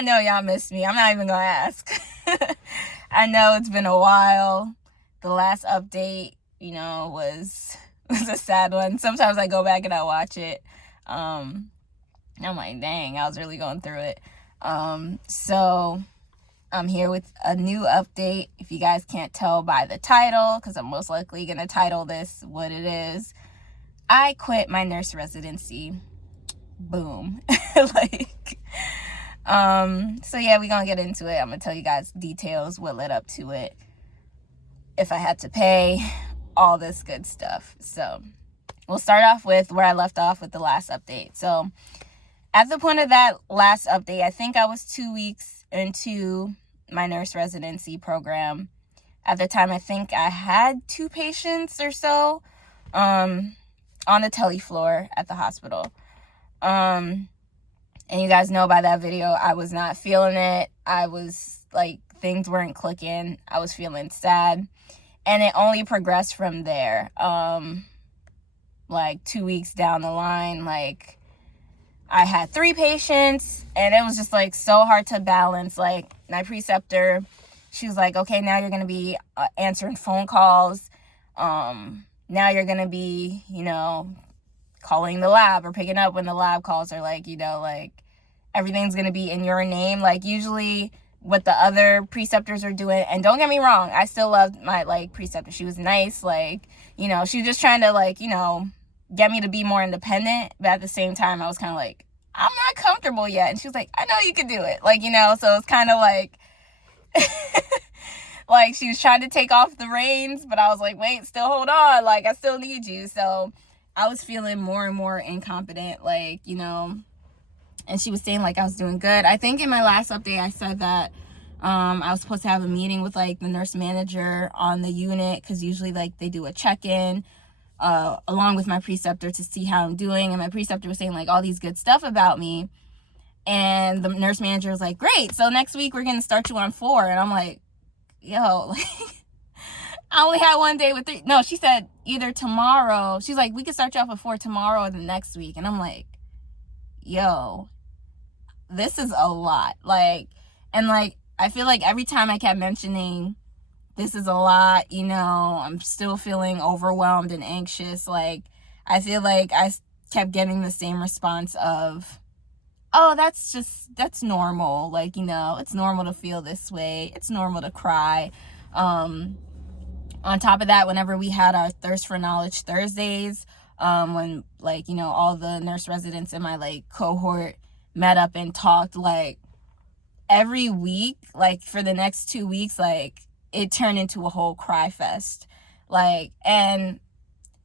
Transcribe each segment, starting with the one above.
I know y'all missed me. I'm not even gonna ask. I know it's been a while. The last update, was a sad one. Sometimes I go back and I watch it. I'm like, dang, I was really going through it. So I'm here with a new update. If you guys can't tell by the title, because I'm most likely going to title this what it is, I quit my nurse residency. Boom. So yeah, we're going to get into it. I'm going to tell you guys details, what led up to it, if I had to pay, all this good stuff. So we'll start off with where I left off with the last update. So at the point of that last update, I think I was 2 weeks into my nurse residency program. At the time, I think I had 2 patients or so on the tele floor at the hospital. And you guys know by that video, I was not feeling it. I was like, things weren't clicking. I was feeling sad. And it only progressed from there. 2 weeks down the line, I had 3 patients, and it was just so hard to balance. My preceptor, she was like, okay, now you're going to be answering phone calls. Now you're going to be, calling the lab or picking up when the lab calls, or everything's going to be in your name. Usually what the other preceptors are doing, and don't get me wrong, I still loved my preceptor. She was nice. She was just trying to get me to be more independent, but at the same time I was kind of I'm not comfortable yet. And she was like, I know you can do it. So it's kind of she was trying to take off the reins, but I was like, wait, still hold on. I still need you. So I was feeling more and more incompetent, and she was saying I was doing good. I think in my last update, I said that I was supposed to have a meeting with the nurse manager on the unit, because usually they do a check-in along with my preceptor to see how I'm doing. And my preceptor was saying all these good stuff about me. And the nurse manager was like, great, so next week we're going to start you on 4. And I'm like, yo, I only had 1 day with 3. No, she said either tomorrow. She's like, we can start you off with 4 tomorrow or the next week. And I'm like, yo, this is a lot. I feel every time I kept mentioning this is a lot, I'm still feeling overwhelmed and anxious. I feel I kept getting the same response of, oh, that's normal. It's normal to feel this way. It's normal to cry. On top of that, whenever we had our Thirst for Knowledge Thursdays, when all the nurse residents in my cohort met up and talked, every week, for the next 2 weeks, it turned into a whole cry fest. And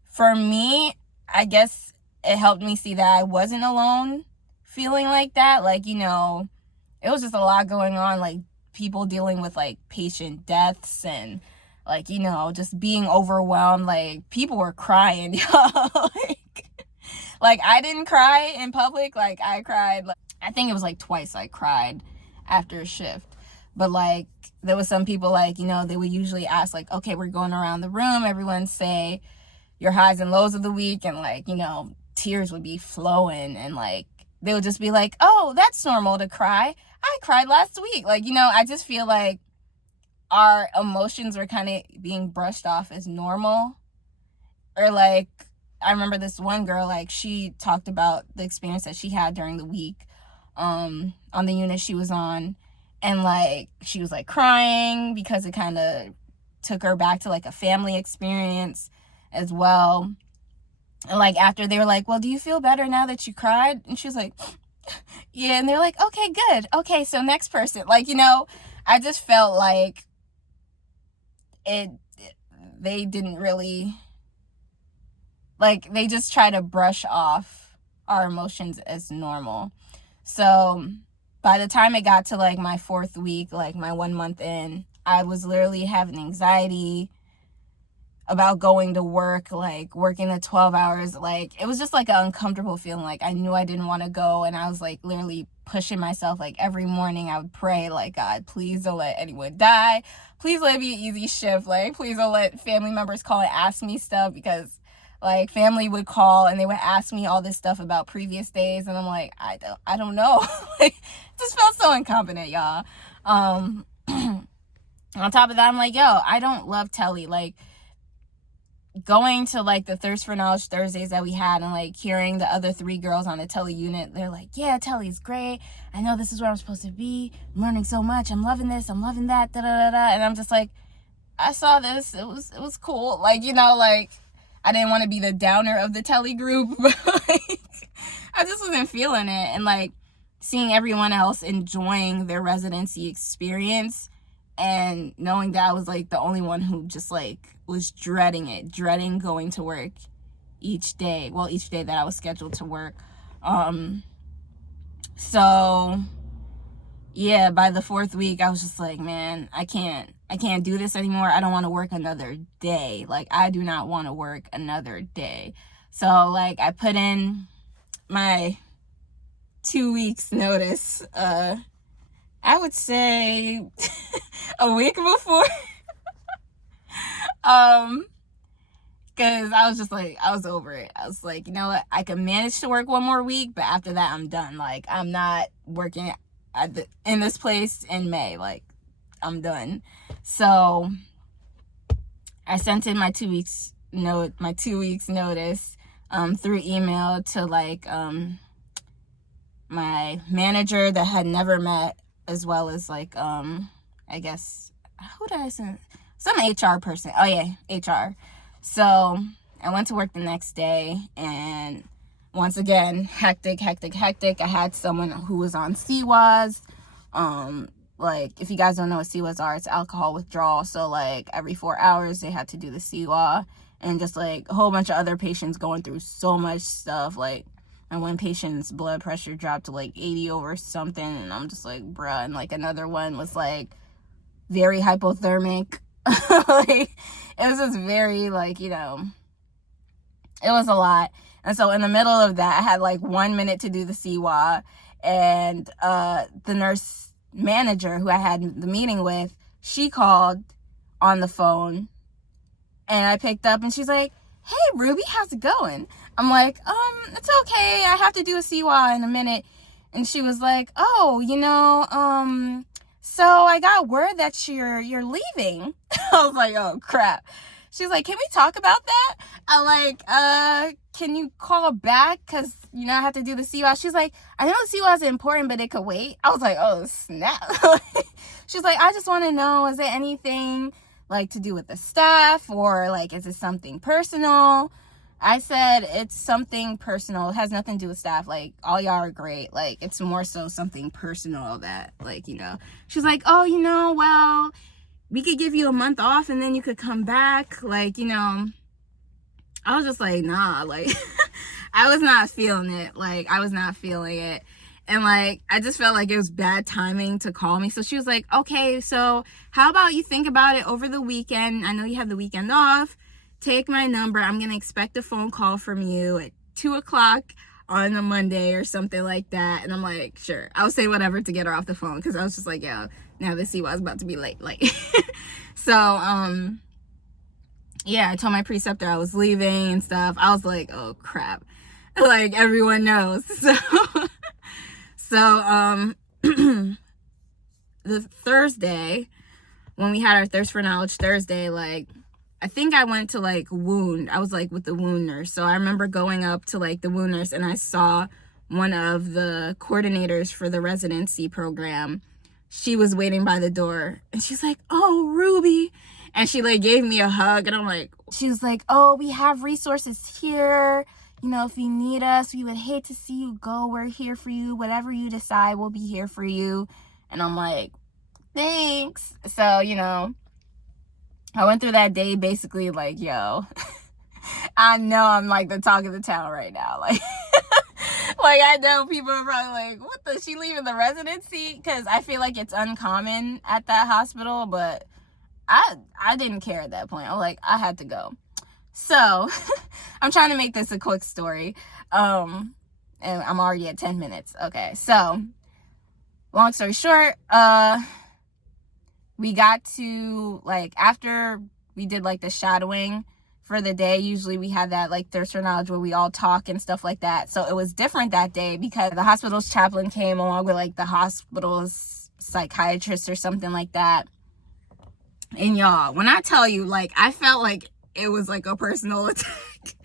for me, I guess it helped me see that I wasn't alone feeling like that. It was just a lot going on, people dealing with patient deaths and just being overwhelmed. People were crying, y'all. I didn't cry in public. I cried, I think it was twice I cried after a shift. But there was some people they would usually ask okay, we're going around the room, everyone say your highs and lows of the week, and tears would be flowing, and they would just be oh, that's normal to cry. I cried last week. I just feel our emotions were kind of being brushed off as normal. Or I remember this one girl, she talked about the experience that she had during the week on the unit she was on. And she was crying because it kind of took her back to a family experience as well. And after they were well, do you feel better now that you cried? And she was like, yeah. And they're okay, good. Okay, so next person. I just felt they didn't really, they just try to brush off our emotions as normal. So by the time it got to my 4th week, my 1 month in, I was literally having anxiety about going to work, working the 12 hours. It was just an uncomfortable feeling. I knew I didn't want to go, and I was literally pushing myself. Every morning I would pray, God, please don't let anyone die. Please let it be an easy shift. Please don't let family members call and ask me stuff, because Like, family would call and they would ask me all this stuff about previous days, and I'm like, I don't know. Like, just felt so incompetent, y'all. On top of that, I'm like, yo, I don't love telly. Like, going to like the Thirst for Knowledge Thursdays that we had, and like hearing the other 3 girls on the telly unit, they're like, yeah, telly's great, I know this is where I'm supposed to be, I'm learning so much, I'm loving this, I'm loving that, da da da da. And I'm just like, I saw this, it was cool, like, you know, like, I didn't want to be the downer of the telly group, but like, I just wasn't feeling it. And like, seeing everyone else enjoying their residency experience, and knowing that I was like the only one who just like was dreading going to work each day that I was scheduled to work. So yeah, by the 4th week, I was just like, man, I can't do this anymore. I don't want to work another day. Like, I do not want to work another day. So like, I put in my 2 weeks notice, I would say a week before. Because I was just like, I was over it. I was like, you know what, I can manage to work one more week, but after that, I'm done. Like, I'm not working in this place in May. Like, I'm done. So I sent in my 2 weeks notice through email to like my manager that had never met, as well as like I guess, who did I send? Some HR person. Oh yeah, HR. So I went to work the next day, and once again, hectic. I had someone who was on CWAS. Like, if you guys don't know what CWAS are, it's alcohol withdrawal. So like, every 4 hours they had to do the CWA, and just like a whole bunch of other patients going through so much stuff. Like, and one patient's blood pressure dropped to like 80 over something, and I'm just like, bruh. And like, another one was like very hypothermic. Like, it was just very, like, you know, it was a lot. And so in the middle of that, I had like 1 minute to do the CWA, and the nurse manager who I had the meeting with, she called on the phone, and I picked up, and she's like, hey Ruby, how's it going? I'm like, it's okay, I have to do a CWA in a minute. And she was like, oh, you know, so I got word that you're leaving. I was like, oh crap. She's like, can we talk about that? I'm like, can you call back? Because, you know, I have to do the CWA. She's like, I know the CWA is important, but it could wait. I was like, oh, snap. She's like, I just want to know, is there anything, like, to do with the staff? Or, like, is it something personal? I said, it's something personal. It has nothing to do with staff. Like, all y'all are great. Like, it's more so something personal that, like, you know. She's like, oh, you know, well, we could give you a month off and then you could come back. Like, you know, I was just like, nah, like, I was not feeling it. Like, I was not feeling it. And like, I just felt like it was bad timing to call me. So she was like, okay, so how about you think about it over the weekend? I know you have the weekend off. Take my number. I'm going to expect a phone call from you at 2:00 on a Monday or something like that. And I'm like, sure. I'll say whatever to get her off the phone, because I was just like, yo, now this CWA is about to be late. Like, so, yeah, I told my preceptor I was leaving and stuff. I was like, oh crap. Like, everyone knows. So, the Thursday, when we had our Thirst for Knowledge Thursday, like, I think I went to like wound. I was like with the wound nurse. So I remember going up to like the wound nurse, and I saw one of the coordinators for the residency program. She was waiting by the door, and she's like, oh, Ruby. And she like gave me a hug, and I'm like, she was like, oh, we have resources here. You know, if you need us, we would hate to see you go. We're here for you. Whatever you decide, we'll be here for you. And I'm like, thanks. So, you know, I went through that day basically like, yo, I know I'm like the talk of the town right now. Like, like, I know people are probably like, what the, she leaving the residency? Because I feel like it's uncommon at that hospital, but I didn't care at that point. I was like, I had to go. So I'm trying to make this a quick story. And I'm already at 10 minutes. Okay. So long story short, we got to, like, after we did like the shadowing for the day. Usually we have that like thirst for knowledge where we all talk and stuff like that. So it was different that day because the hospital's chaplain came along with like the hospital's psychiatrist or something like that. And y'all, when I tell you, like, I felt like it was like a personal attack.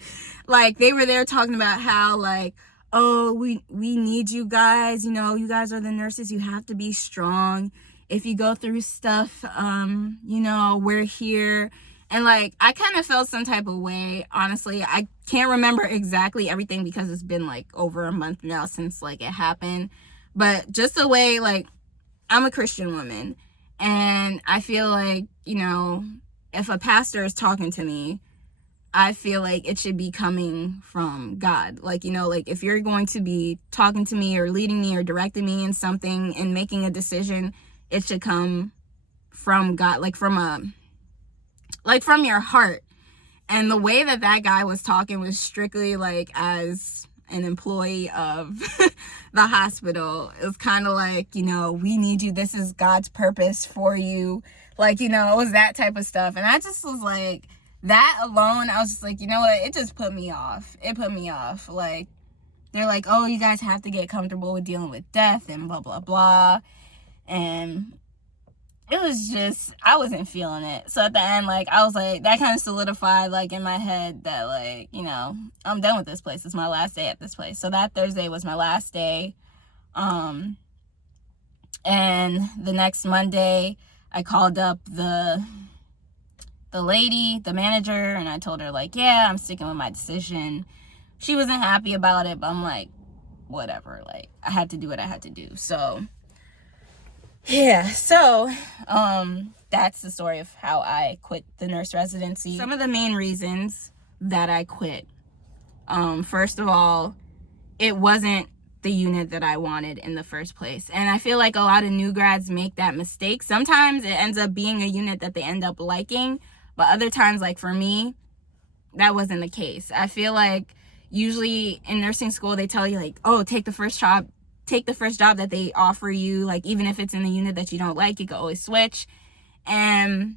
Like, they were there talking about how, like, oh, we need you guys, you know, you guys are the nurses, you have to be strong. If you go through stuff, you know, we're here. And like, I kind of felt some type of way. Honestly, I can't remember exactly everything because it's been like over a month now since like it happened. But just the way, like, I'm a Christian woman, and I feel like, you know, if a pastor is talking to me, I feel like it should be coming from God. Like, you know, like if you're going to be talking to me or leading me or directing me in something and making a decision, it should come from God, like from your heart. And the way that guy was talking was strictly like as an employee of the hospital. It was kind of like, you know, we need you. This is God's purpose for you. Like, you know, it was that type of stuff. And I just was like, that alone, I was just like, you know what? It just put me off. It put me off. Like, they're like, oh, you guys have to get comfortable with dealing with death and blah, blah, blah. And it was just, I wasn't feeling it. So at the end, like, I was like, that kind of solidified, like, in my head that, like, you know, I'm done with this place. It's my last day at this place. So that Thursday was my last day. And the next Monday, I called up the lady, the manager, and I told her, like, yeah, I'm sticking with my decision. She wasn't happy about it, but I'm like, whatever. Like, I had to do what I had to do. So yeah, so that's the story of how I quit the nurse residency. Some of the main reasons that I quit. First of all, it wasn't the unit that I wanted in the first place. And I feel like a lot of new grads make that mistake. Sometimes it ends up being a unit that they end up liking, but other times, like for me, that wasn't the case. I feel like usually in nursing school, they tell you like, oh, take the first job that they offer you. Like, even if it's in a unit that you don't like, you can always switch. And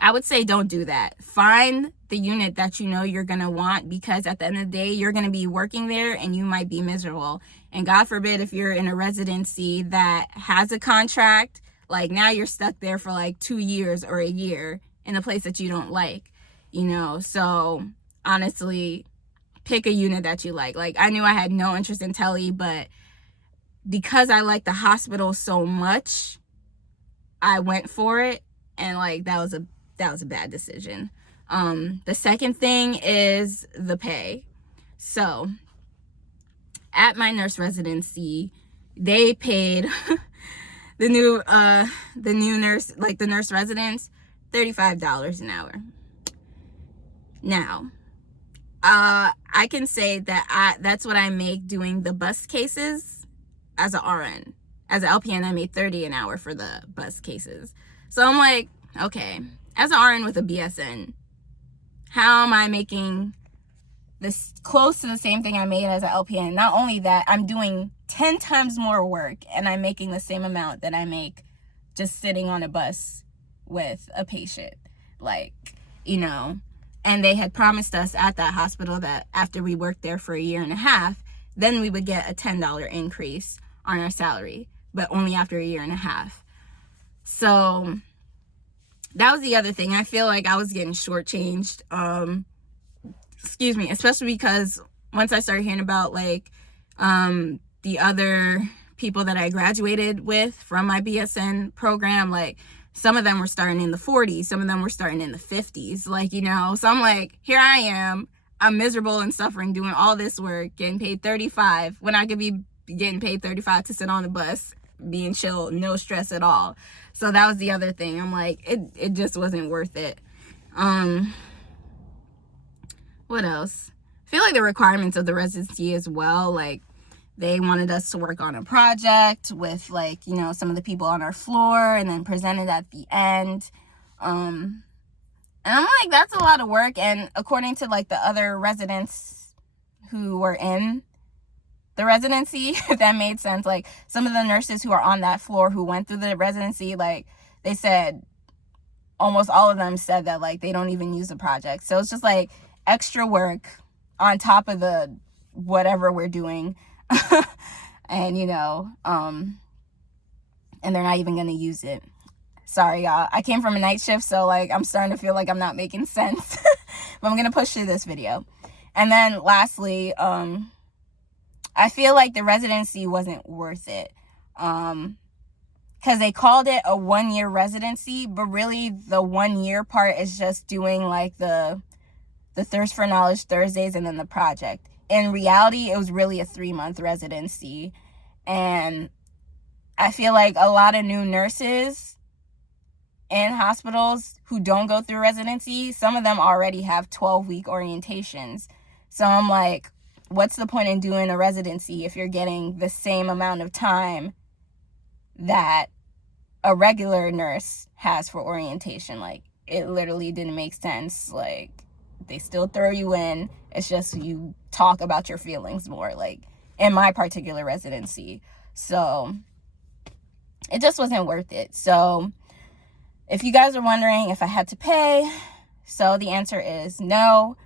I would say don't do that. Find the unit that you know you're going to want, because at the end of the day, you're going to be working there and you might be miserable. And God forbid if you're in a residency that has a contract, like now you're stuck there for like 2 years or a year in a place that you don't like, you know. So honestly, pick a unit that you like. Like, I knew I had no interest in tele, but because I like the hospital so much, I went for it. And like, that was a bad decision. The second thing is the pay. So at my nurse residency, they paid the new nurse, like the nurse residents, $35 an hour. Now, I can say that that's what I make doing the bus cases as an RN. As an LPN, I made $30 an hour for the bus cases. So I'm like, okay, as an RN with a BSN, how am I making this close to the same thing I made as an LPN? Not only that, I'm doing 10 times more work and I'm making the same amount that I make just sitting on a bus with a patient. Like, you know, and they had promised us at that hospital that after we worked there for 1.5 years, then we would get a $10 increase on our salary, but only after 1.5 years. So that was the other thing. I feel like I was getting shortchanged. Especially because once I started hearing about like the other people that I graduated with from my BSN program, like some of them were starting in the 40s, some of them were starting in the 50s, like, you know. So I'm like, here I am, I'm miserable and suffering doing all this work, getting paid $35 when I could be getting paid $35 to sit on the bus, being chill, no stress at all. So that was the other thing. I'm like, it just wasn't worth it. What else? I feel like the requirements of the residency as well, like they wanted us to work on a project with like, you know, some of the people on our floor and then present it at the end. And I'm like, that's a lot of work. And according to like the other residents who were in the residency, that made sense. Like some of the nurses who are on that floor who went through the residency, like they said almost all of them said that like they don't even use the project. So it's just like extra work on top of the whatever we're doing. And and they're not even gonna use it. Sorry, y'all. I came from a night shift, so like I'm starting to feel like I'm not making sense. But I'm gonna push through this video. And then lastly, I feel like the residency wasn't worth it. Because they called it a 1-year residency, but really the 1 year part is just doing like the Thirst for Knowledge Thursdays and then the project. In reality, it was really a 3-month residency. And I feel like a lot of new nurses in hospitals who don't go through residency, some of them already have 12-week orientations. So I'm like, what's the point in doing a residency if you're getting the same amount of time that a regular nurse has for orientation? Like, it literally didn't make sense. Like, they still throw you in. It's just you talk about your feelings more, like in my particular residency. So it just wasn't worth it. So if you guys are wondering if I had to pay, so the answer is no.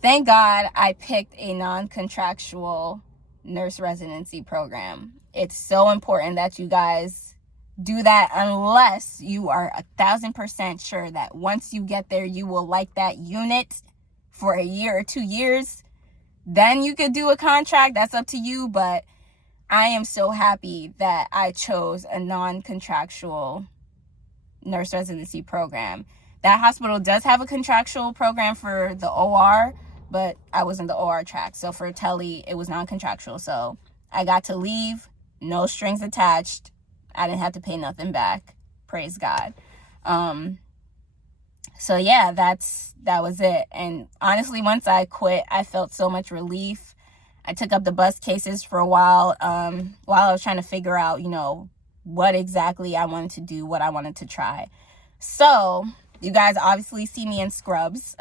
Thank God I picked a non-contractual nurse residency program. It's so important that you guys do that unless you are 1,000% sure that once you get there, you will like that unit for a year or 2 years. Then you could do a contract. That's up to you. But I am so happy that I chose a non-contractual nurse residency program. That hospital does have a contractual program for the OR, but I was in the OR track. So for tele, it was non-contractual. So I got to leave, no strings attached. I didn't have to pay nothing back. Praise God. So yeah, that was it. And honestly, once I quit, I felt so much relief. I took up the bus cases for a while I was trying to figure out, what exactly I wanted to do, what I wanted to try. So you guys obviously see me in scrubs.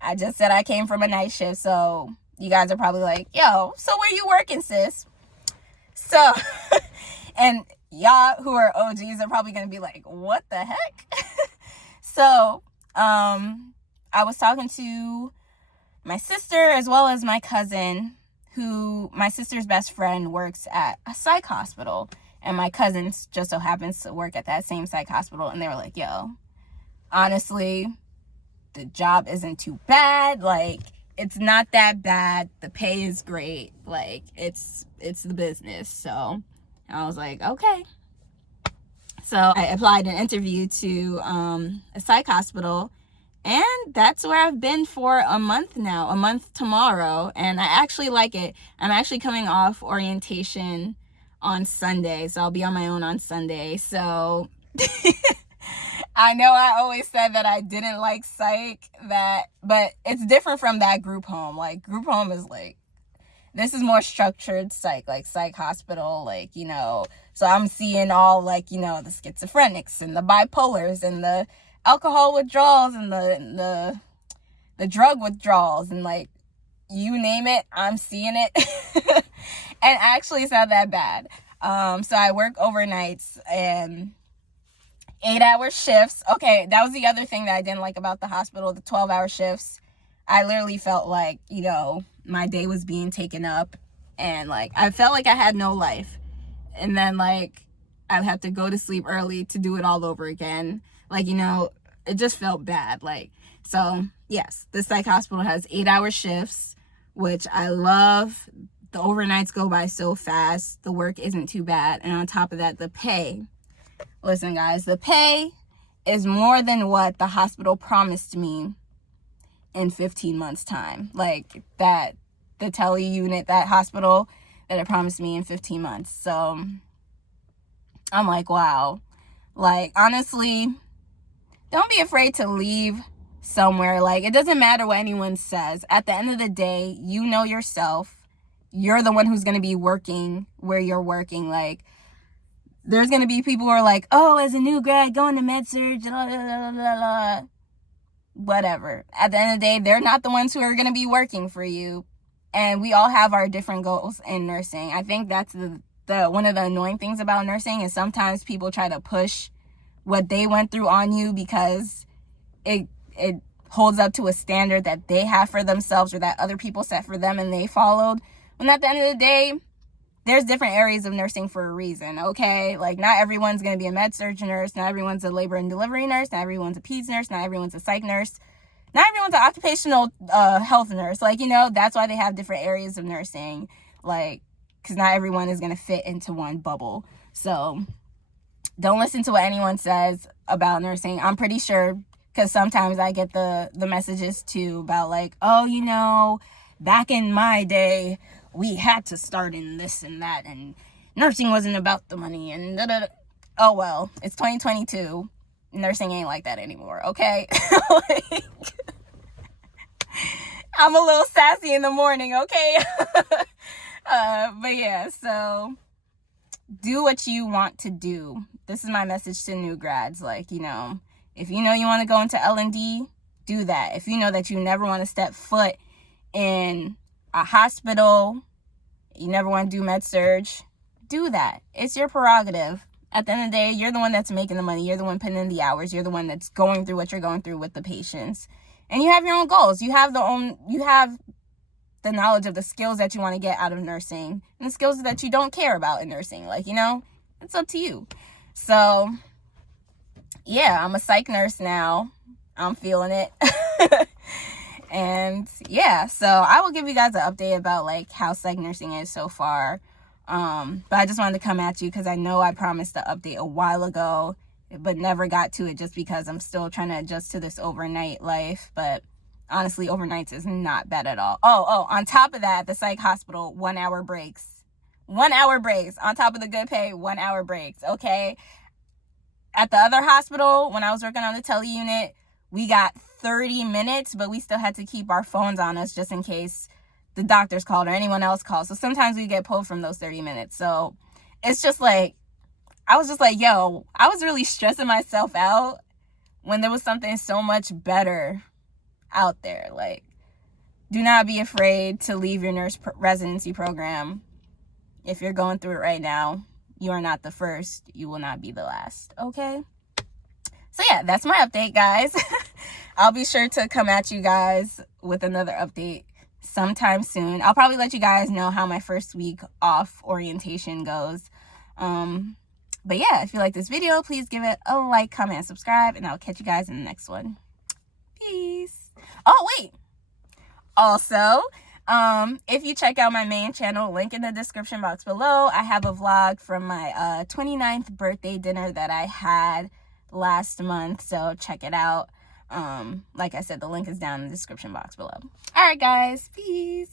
I just said I came from a night shift, so you guys are probably like, yo, so where you working, sis? So, and y'all who are OGs are probably going to be like, what the heck? So, I was talking to my sister as well as my cousin, who my sister's best friend works at a psych hospital. And my cousin just so happens to work at that same psych hospital. And they were like, yo, honestly, the job isn't too bad. Like, it's not that bad. The pay is great. Like, it's the business. So I was like, okay. So I applied an interview to a psych hospital. And that's where I've been for a month now, a month tomorrow. And I actually like it. I'm actually coming off orientation on Sunday. So I'll be on my own on Sunday. So I know I always said that I didn't like psych, but it's different from that group home. Like, group home is like, this is more structured psych, like psych hospital, like, so I'm seeing all like, the schizophrenics and the bipolars and the alcohol withdrawals and the drug withdrawals and like, you name it, I'm seeing it. And actually it's not that bad. So I work overnights and 8-hour shifts. Okay, that was the other thing that I didn't like about the hospital, the 12-hour shifts. I literally felt like, my day was being taken up and like, I felt like I had no life. And then like, I'd have to go to sleep early to do it all over again. Like, it just felt bad. Like, so yes, the psych hospital has 8-hour shifts, which I love. The overnights go by so fast. The work isn't too bad. And on top of that, the pay. Listen, guys, the pay is more than what the hospital promised me in 15 months time. Like the tele unit, that hospital that it promised me in 15 months. So I'm like, wow. Like, honestly, don't be afraid to leave somewhere. Like, it doesn't matter what anyone says. At the end of the day, you know yourself. You're the one who's going to be working where you're working. Like, there's going to be people who are like, oh, as a new grad, going to med-surg, blah, blah, blah, blah, blah. Whatever. At the end of the day, they're not the ones who are going to be working for you. And we all have our different goals in nursing. I think that's the one of the annoying things about nursing is sometimes people try to push what they went through on you because it holds up to a standard that they have for themselves or that other people set for them and they followed. When at the end of the day, there's different areas of nursing for a reason, okay? Like, not everyone's going to be a med-surg nurse. Not everyone's a labor and delivery nurse. Not everyone's a peds nurse. Not everyone's a psych nurse. Not everyone's an occupational health nurse. Like, you know, that's why they have different areas of nursing. Like, because not everyone is going to fit into one bubble. So don't listen to what anyone says about nursing. I'm pretty sure, because sometimes I get the messages too about like, oh, you know, back in my day, we had to start in this and that, and nursing wasn't about the money, and da-da-da. Oh, well, it's 2022. Nursing ain't like that anymore, okay? Like, I'm a little sassy in the morning, okay? But yeah, so do what you want to do. This is my message to new grads. Like, you know, if you know you want to go into L&D, do that. If you know that you never want to step foot in a hospital, you never want to do med-surg, do that. It's your prerogative. At the end of the day, you're the one that's making the money. You're the one putting in the hours. You're the one that's going through what you're going through with the patients. And you have your own goals. You have the knowledge of the skills that you want to get out of nursing and the skills that you don't care about in nursing. Like, you know, it's up to you. So, yeah, I'm a psych nurse now. I'm feeling it. And yeah, so I will give you guys an update about like how psych nursing is so far. But I just wanted to come at you because I know I promised the update a while ago, but never got to it just because I'm still trying to adjust to this overnight life. But honestly, overnights is not bad at all. Oh, on top of that, the psych hospital, 1 hour breaks. 1 hour breaks. On top of the good pay, 1 hour breaks, okay? At the other hospital, when I was working on the tele unit, we got 30 minutes, but we still had to keep our phones on us just in case the doctors called or anyone else called. So sometimes we get pulled from those 30 minutes. So it's just like, I was just like, yo, I was really stressing myself out when there was something so much better out there. Like, do not be afraid to leave your nurse residency program. If you're going through it right now, you are not the first. You will not be the last, okay? So yeah, that's my update, guys. I'll be sure to come at you guys with another update sometime soon. I'll probably let you guys know how my first week off orientation goes. But yeah, if you like this video, please give it a like, comment, and subscribe, and I'll catch you guys in the next one. Peace. Oh, wait. Also, if you check out my main channel, link in the description box below, I have a vlog from my 29th birthday dinner that I had last month, so check it out. Like I said, the link is down in the description box below. All right, guys, peace.